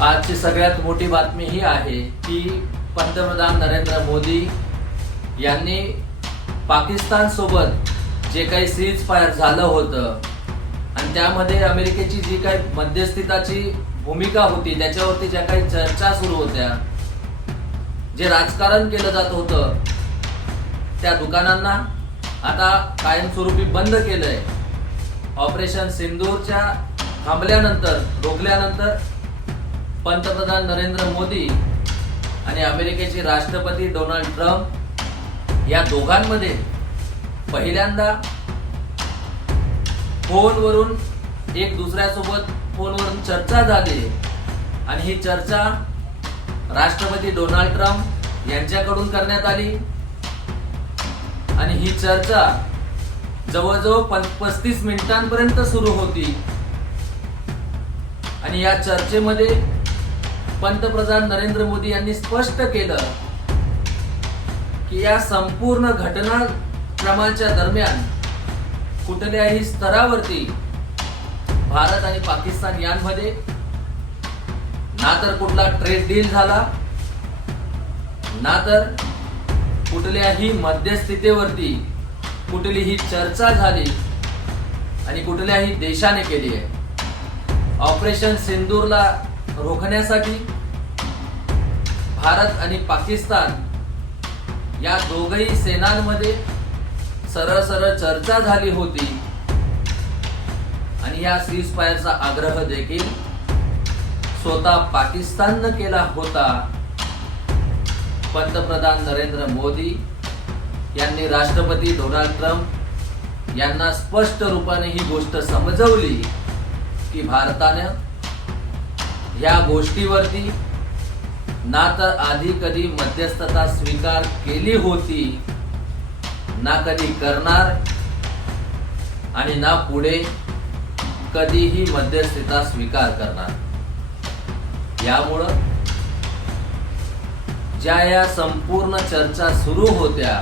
आजची सगळ्यात मोठी बातमी ही आहे की पंतप्रधान नरेंद्र मोदी यांनी पाकिस्तान सोबत जे काही सीज फायर झालं होतं आणि त्यामध्ये अमेरिकेची जी काही मध्यस्थीताची भूमिका होती त्याच्यावरती ज्या काही चर्चा सुरू होत्या जे राजकारण केलं जात होतं त्या दुकानांना आता कायमस्वरूपी बंद केलंय. ऑपरेशन सिंदूरच्या थांबल्यानंतर रोखल्यानंतर पंतप्रधान नरेंद्र मोदी आणि अमेरिकेचे राष्ट्रपती डोनाल्ड ट्रम्प या दोघांमध्ये पहिल्यांदा फोनवरून एक दुसऱ्यासोबत फोनवरून चर्चा झाली. आणि ही चर्चा राष्ट्रपती डोनाल्ड ट्रम्प यांच्याकडून करण्यात आली. आणि ही चर्चा जवळजवळ पं- पस्तीस मिनिटांपर्यंत सुरू होती. आणि या चर्चेमध्ये पंतप्रधान नरेंद्र मोदी यांनी स्पष्ट केलं की या संपूर्ण घटनाक्रमाच्या दरम्यान कुठल्याही स्तरावरती भारत आणि पाकिस्तान यांमध्ये ना तर कुठला ट्रेड डील झाला ना तर कुठल्याही मध्यस्थितीवरती कुठलीही चर्चा झाली आणि कुठल्याही देशाने केली आहे. ऑपरेशन सिंदूरला रोखण्यासाठी भारत आणि पाकिस्तान या दोघही सेनांमध्ये सरळ सरळ चर्चा झाली होती. आणि या सीज फायरचा आग्रह देखील स्वतः पाकिस्ताननं केला होता. पंतप्रधान नरेंद्र मोदी यांनी राष्ट्रपती डोनाल्ड ट्रम्प यांना स्पष्ट रूपाने ही गोष्ट समजवली की भारतानं या गोष्टीवरती ना तर आधी कधी मध्यस्थता स्वीकार केली होती ना कधी करणार आणि ना पुढे कधीही मध्यस्थता स्वीकार करणार. यामुळं ज्या या संपूर्ण चर्चा सुरू होत्या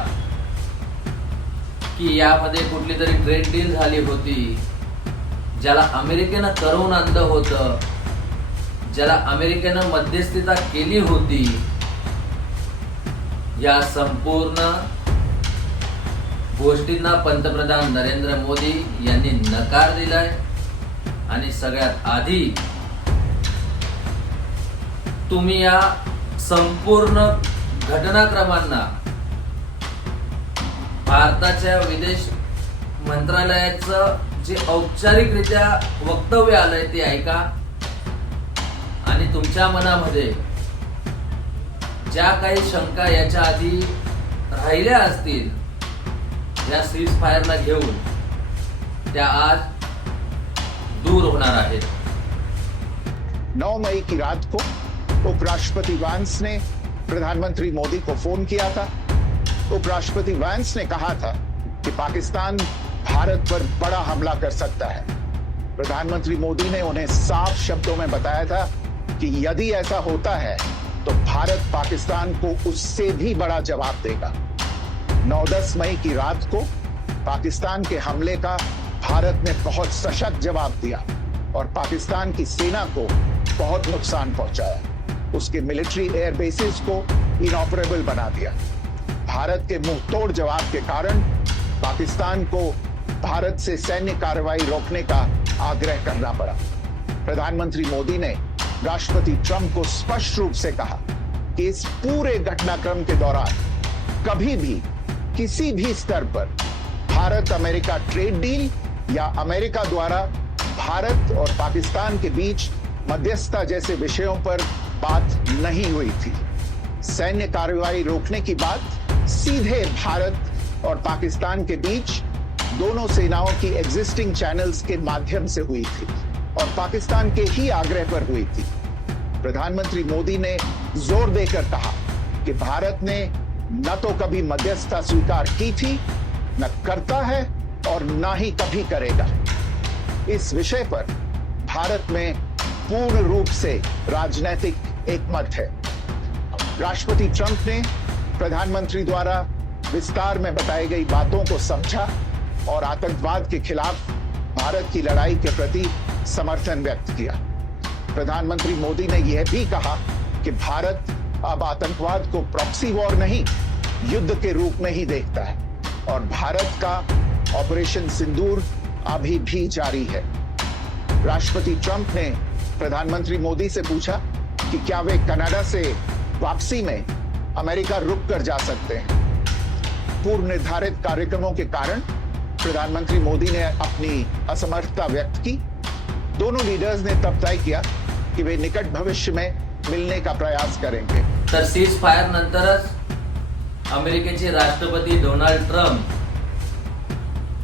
की यामध्ये कुठली तरी ट्रेड डील झाली होती ज्याला अमेरिकेनं करून आणलं होतं ज्याला अमेरिकेनं मध्यस्थीता केली होती या संपूर्ण गोष्टींना पंतप्रधान नरेंद्र मोदी यांनी नकार दिलाय. आणि सगळ्यात आधी तुम्ही या संपूर्ण घटनाक्रमांना भारताच्या विदेश मंत्रालयाचं जे औपचारिकरित्या वक्तव्य आलंय ते ऐका. आणि तुमच्या मनामध्ये ज्या काही शंका याच्या आधी राहिल्या असतील या सीज फायरला घेऊन त्या आज दूर होणार आहेत. नौ मई की रात को उपराष्ट्रपति वांस ने प्रधानमंत्री मोदी को फोन किया था। उपराष्ट्रपति वांस ने कहा था कि पाकिस्तान भारत पर बड़ा हमला कर सकता है। प्रधानमंत्री मोदी ने उन्हें साफ शब्दों में बताया था कि यदि ऐसा होता है तो भारत पाकिस्तान को उससे भी बड़ा जवाब देगा। 9-10 मई की रात को पाकिस्तान के हमले का भारत ने बहुत सशक्त जवाब दिया और पाकिस्तान की सेना को बहुत नुकसान पहुँचाया। उसके मिलिट्री एयर बेसिस को इनऑपरेबल बना दिया। भारत के मुँह तोड़ जवाब के कारण पाकिस्तान को भारत से सैन्य कार्रवाई रोकने का आग्रह करना पड़ा। प्रधानमंत्री मोदी ने राष्ट्रपति ट्रंप को स्पष्ट रूप से कहा कि इस पूरे घटनाक्रम के दौरान कभी भी, किसी भी स्तर पर भारत अमेरिका ट्रेड डील या अमेरिका द्वारा भारत और पाकिस्तान के बीच मध्यस्थता जैसे विषयों पर बात नहीं हुई थी। सैन्य कार्रवाई रोकने की बात सीधे भारत और पाकिस्तान के बीच दोनों सेनाओं की एग्जिस्टिंग चैनल्स के माध्यम से हुई थी। और पाकिस्तान के ही आग्रह पर हुई थी। प्रधानमंत्री मोदी ने ज़ोर देकर कहा कि भारत ने न तो कभी मध्यस्थता स्वीकार की थी, न करता है और न ही कभी करेगा। इस विषय पर भारत में पूर्ण रूप से राजनैतिक एकमत है। राष्ट्रपति ट्रंप ने प्रधानमंत्री द्वारा विस्तार में बताई गई बातों को समझा और आतंकवाद के खिलाफ भारत की लड़ाई के प्रति समर्थन व्यक्त किया। प्रधानमंत्री मोदी ने यह भी कहा कि भारत अब आतंकवाद को प्रॉक्सी वॉर नहीं, युद्ध के रूप में ही देखता है। और भारत का ऑपरेशन सिंदूर अभी भी जारी है। राष्ट्रपति ट्रंप ने प्रधानमंत्री मोदी से पूछा कि क्या वे कनाडा से वापसी में अमेरिका रुक कर जा सकते हैं। पूर्व निर्धारित कार्यक्रमों के कारण प्रधानमंत्री मोदी ने अपनी असमर्थता व्यक्त की दोनों लीडर्स ने तब तय किया कि वे निकट भविष्य में मिलने का प्रयास करेंगे। तर सीज फायर नंतरच अमेरिकेचे राष्ट्रपती डोनाल्ड ट्रम्प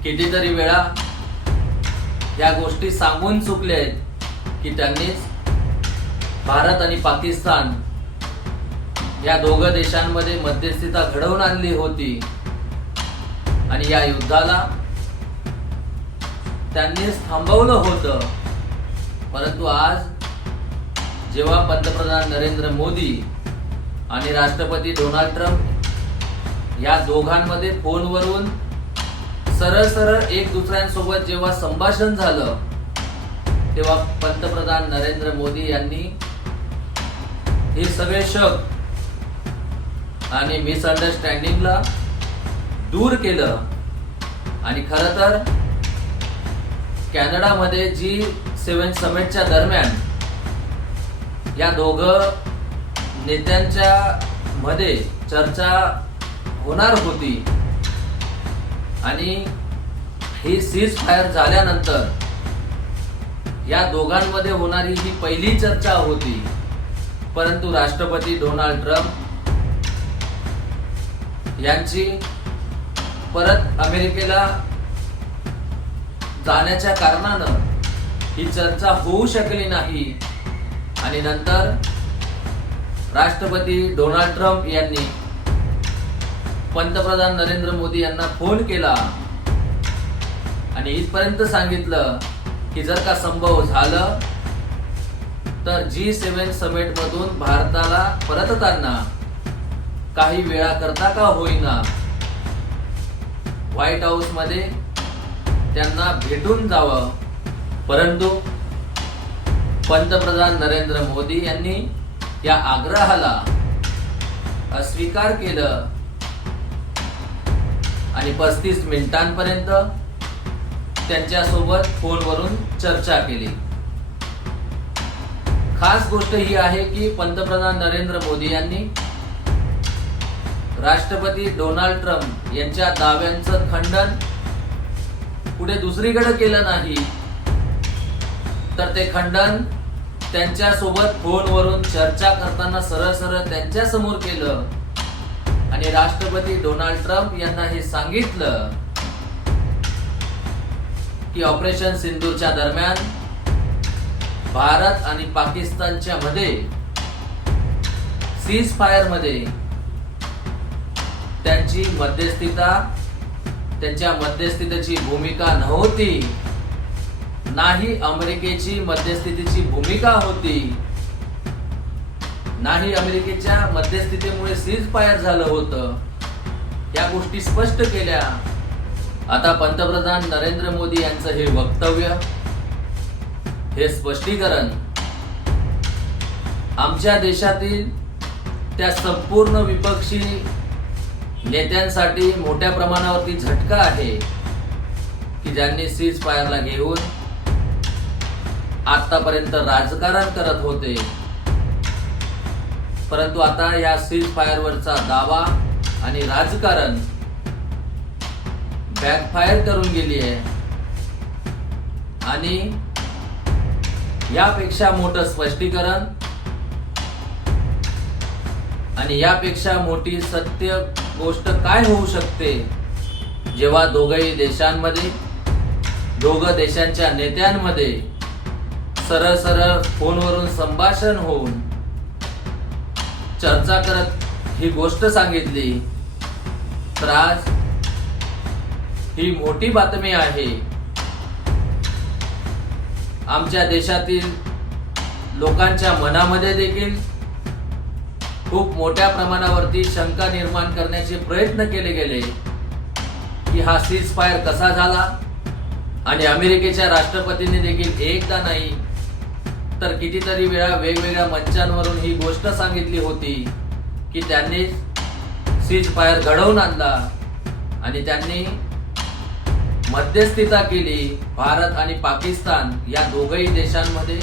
कितीतरी वेळा या गोष्टी सांगून चुकले आहेत की त्यांनी भारत आणि पाकिस्तान या दोघं देशांमध्ये मध्यस्थीता घडवून आणली होती आणि या युद्धाला त्यांनीच थांबवलं होतं. परंतु आज जेव्हा पंतप्रधान नरेंद्र मोदी आणि राष्ट्रपती डोनाल्ड ट्रम्प या दोघांमध्ये फोनवरून सरळ सरळ एक दुसऱ्यांसोबत जेव्हा संभाषण झालं तेव्हा पंतप्रधान नरेंद्र मोदी यांनी हे सगळे शक आणि मिसअंडरस्टँडिंगला दूर केलं. आणि खरं तर कॅनडामध्ये जी सेवन समिटच्या दरम्यान या दोघं नेत्यांच्या मध्ये चर्चा होणार होती. आणि ही सीज फायर झाल्यानंतर या दोघांमध्ये होणारी ही पहिली चर्चा होती. परंतु राष्ट्रपती डोनाल्ड ट्रम्प यांची परत अमेरिकेला जाण्याच्या कारणानं ही चर्चा होऊ शकली नाही. आणि नंतर राष्ट्रपती डोनाल्ड ट्रम्प यांनी पंतप्रधान नरेंद्र मोदी यांना फोन केला. आणि इथपर्यंत सांगितलं की जर का संभव झालं तर जी सेव्हन समिट मधून भारताला परतताना काही वेळा करता का होईना? व्हाईट हाऊसमध्ये त्यांना भेटून जावं. परंतु पंतप्रधान नरेंद्र मोदी यांनी या आग्रहाला अस्वीकार केलं. आणि पस्तीस मिनिटांपर्यंत त्यांच्यासोबत फोनवरून चर्चा केली. खास गोष्ट ही आहे की पंतप्रधान नरेंद्र मोदी यांनी राष्ट्रपती डोनाल्ड ट्रम्प यांच्या दाव्यांचं खंडन पुढे दुसरीकडे केलं नाही तर ते खंडन त्यांच्यासोबत फोनवरून चर्चा करताना सरळ सरळ त्यांच्यासमोर केलं. आणि राष्ट्रपती डोनाल्ड ट्रम्प यांना हे सांगितलं की ऑपरेशन सिंधूरच्या दरम्यान भारत आणि पाकिस्तानच्या मध्ये सीज फायरमध्ये त्यांची मध्यस्थीता त्यांच्या मध्यस्थीतेची भूमिका नव्हती. नाही अमेरिकेची मध्यस्थितीची भूमिका होती. नाही अमेरिकेच्या मध्यस्थितीमुळे सीज फायर झालं होतं. या गोष्टी स्पष्ट केल्या. आता पंतप्रधान नरेंद्र मोदी यांचं हे वक्तव्य हे स्पष्टीकरण आमच्या देशातील त्या संपूर्ण विपक्षी नेत्यांसाठी मोठ्या प्रमाणावरती झटका आहे की ज्यांनी सीज फायरला घेऊन आतापर्यंत राजकारण करत होते. परंतु आता या सीज फायरवरचा दावा आणि राजकारण बॅकफायर करून गेली आहे. आणि यापेक्षा मोठं स्पष्टीकरण आणि यापेक्षा मोठी सत्य गोष्ट काय होऊ शकते? जेव्हा दोघही देशांमध्ये दोघं देशांच्या नेत्यांमध्ये सरळ सरळ फोनवरून संभाषण होऊन चर्चा करत ही गोष्ट सांगितली. तर आज ही मोठी बातमी आहे. आमच्या देशातील लोकांच्या मनामध्ये देखील खूप मोठ्या प्रमाणावरती शंका निर्माण करण्याचे प्रयत्न केले गेले. की हा सीज फायर कसा झाला? आणि अमेरिकेच्या राष्ट्रपतींनी देखील एकदा नाही तर कितीतरी वेळा वेगवेगळ्या मंचांवरून ही गोष्ट सांगितली होती की त्यांनी सीज फायर घडवून आणला आणि त्यांनी मध्यस्थीता केली. भारत आणि पाकिस्तान या दोघही देशांमध्ये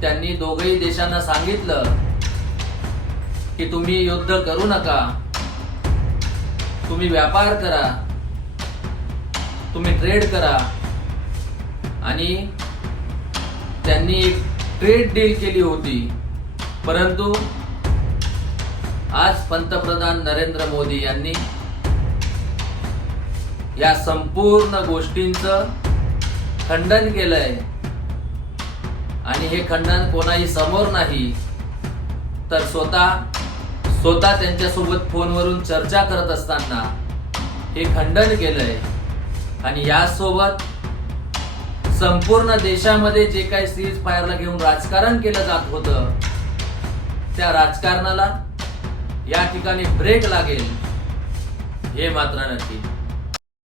त्यांनी दोघही देशांना सांगितलं की तुम्ही युद्ध करू नका तुम्ही व्यापार करा तुम्ही ट्रेड करा आणि त्यांनी एक ट्रेड डील केली होती. परंतु आज पंतप्रधान नरेंद्र मोदी यांनी या संपूर्ण गोष्टींचं खंडन केलंय. आणि हे खंडन कोणाही समोर नाही तर स्वतः स्वतः त्यांच्यासोबत फोनवरून चर्चा करत असताना हे खंडन केलंय. आणि यासोबत संपूर्ण देशामध्ये जे काही सीज फायरला घेऊन राजकारण केलं जात होतं त्या राजकारणाला या ठिकाणी ब्रेक लागेल हे मात्र नक्की.